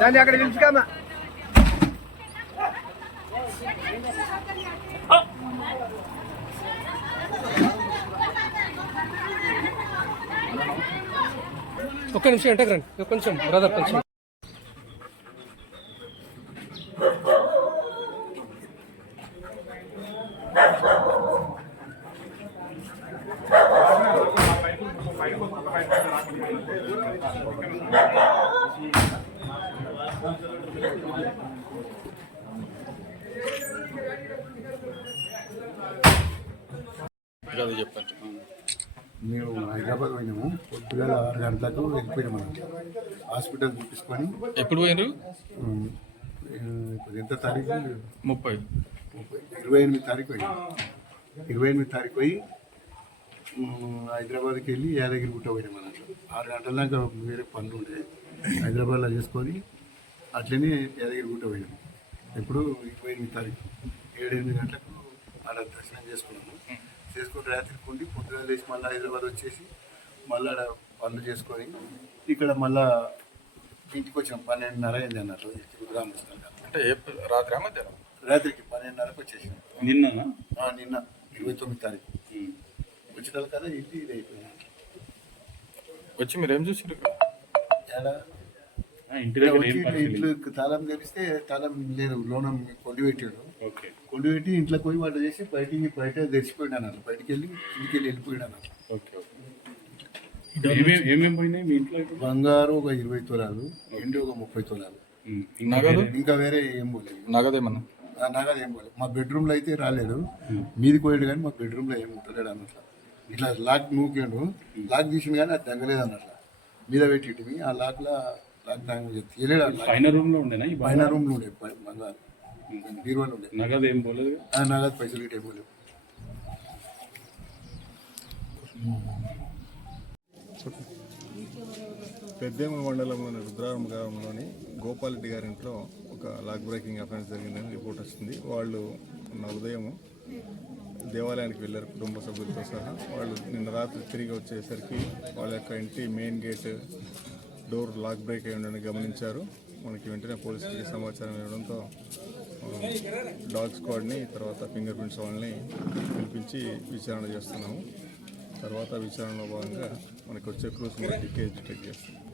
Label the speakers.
Speaker 1: దాన్ని అక్కడ పిలుచుకోమా
Speaker 2: ఒక్క నిమిషం ఎంటకు రండి. కొంచెం బ్రదర్ కొంచెం.
Speaker 3: చెప్పండి.
Speaker 4: మేము హైదరాబాద్ పోయినాము. పొద్దుగాల ఆరు గంటలకు వెళ్ళిపోయినాం మనం హాస్పిటల్ చూపించుకొని.
Speaker 3: ఎప్పుడు పోయినారు
Speaker 4: ఎంత తారీఖు?
Speaker 3: ముప్పై.
Speaker 4: ముప్పై- ఇరవై ఎనిమిది తారీఖు పోయినాం. ఇరవై ఎనిమిది తారీఖు పోయి హైదరాబాద్కి వెళ్ళి యాదగిరి గుట్ట పోయినాం అన్నట్లు ఆరు గంటల దాకా వేరే పనులు ఉండే హైదరాబాద్లో చేసుకొని అట్లనే యాదగిరి గుట్ట పోయినాం. ఎప్పుడు ఇరవై ఎనిమిది తారీఖు ఏడు ఎనిమిది గంటలకు ఆడ దర్శనం చేసుకున్నాము. చేసుకుని రాత్రికి ఉండి పొద్దున లేచి మళ్ళీ హైదరాబాద్ వచ్చేసి మళ్ళీ ఆడ పనులు చేసుకొని ఇక్కడ మళ్ళా ఇంటికి వచ్చినాం. పన్నెండున్నర అయింది అన్నట్లు రామకృష్ణ
Speaker 3: అంటే రాత్రి మధ్యాహ్నం
Speaker 4: రాత్రికి పన్నెండున్నరకు వచ్చేసినాం.
Speaker 3: నిన్న
Speaker 4: నిన్న ఇరవై తొమ్మిది తారీఖు. కదా ఇంటి ఇది అయిపోయినా
Speaker 3: వచ్చి మీరు ఏం చూసారు ఇంటి
Speaker 4: ఇట్లా ఇంట్లో తాళం తెరిస్తే తాళం లేదు లోన కొండి పెట్టాడు.
Speaker 3: ఓకే.
Speaker 4: కొండి పెట్టి ఇంట్లోకి పోయి వాటి చేసి బయటికి బయట తెరిచిపోయినా అన్నారు బయటికి వెళ్ళి ఇంటికి వెళ్ళి వెళ్ళిపోయినా అన్నారు
Speaker 3: ఓకే ఏమేమి పోయినాయి మీ ఇంట్లో
Speaker 4: బంగారు ఒక ఇరవై తులాలు ఎండి ఒక ముప్పై తులాలు.
Speaker 3: నగదు?
Speaker 4: ఇంకా వేరే ఏం పోలేదు.
Speaker 3: నగదేమన్నా?
Speaker 4: ఆ నగదు ఏం పోలేదు. మా బెడ్రూమ్లో అయితే రాలేదు. మీది పోయాడు కానీ మా బెడ్రూమ్లో ఏం ఉంటలేడు అన్నట్లు. ఇట్లా లాక్ నూకాడు లాక్ తీసిండు కానీ అది తగ్గలేదు అన్నట్లు. మీద పెట్టి ఆ లాక్లో లాక్ దాని తీయలేడు.
Speaker 3: పైన రూమ్లో ఉండేనా ఈ
Speaker 4: పైన రూమ్లో ఉండే బంగారు. బీరువాలు ఉండే.
Speaker 3: నగదు ఏం పోలేదు
Speaker 4: ఆ నగదు పైసలు ఇటే పోలేవు
Speaker 5: పెద్దేమ మండలంలోని రుద్రారం గ్రామంలోని గోపాలరెడ్డి గారి ఇంట్లో ఒక లాక్ బ్రేకింగ్ అఫెన్స్ జరిగిందని రిపోర్ట్ వచ్చింది వాళ్ళు నిన్న ఉదయం దేవాలయానికి వెళ్ళారు కుటుంబ సభ్యులతో సహా. వాళ్ళు నిన్న రాత్రి తిరిగి వచ్చేసరికి వాళ్ళ యొక్క ఇంటి main gate door lock break అయి ఉండని గమనించారు. మనకి వెంటనే పోలీసులకి సమాచారం ఇవ్వడంతో డాగ్ స్క్వాడ్ని తర్వాత ఫింగర్ ప్రింట్స్ వాళ్ళని పిలిపించి విచారణ చేస్తున్నాము. తర్వాత విచారణలో భాగంగా మనకు వచ్చే క్రూస్ మనకి కేసు డిటెక్ట్ చేస్తున్నాం.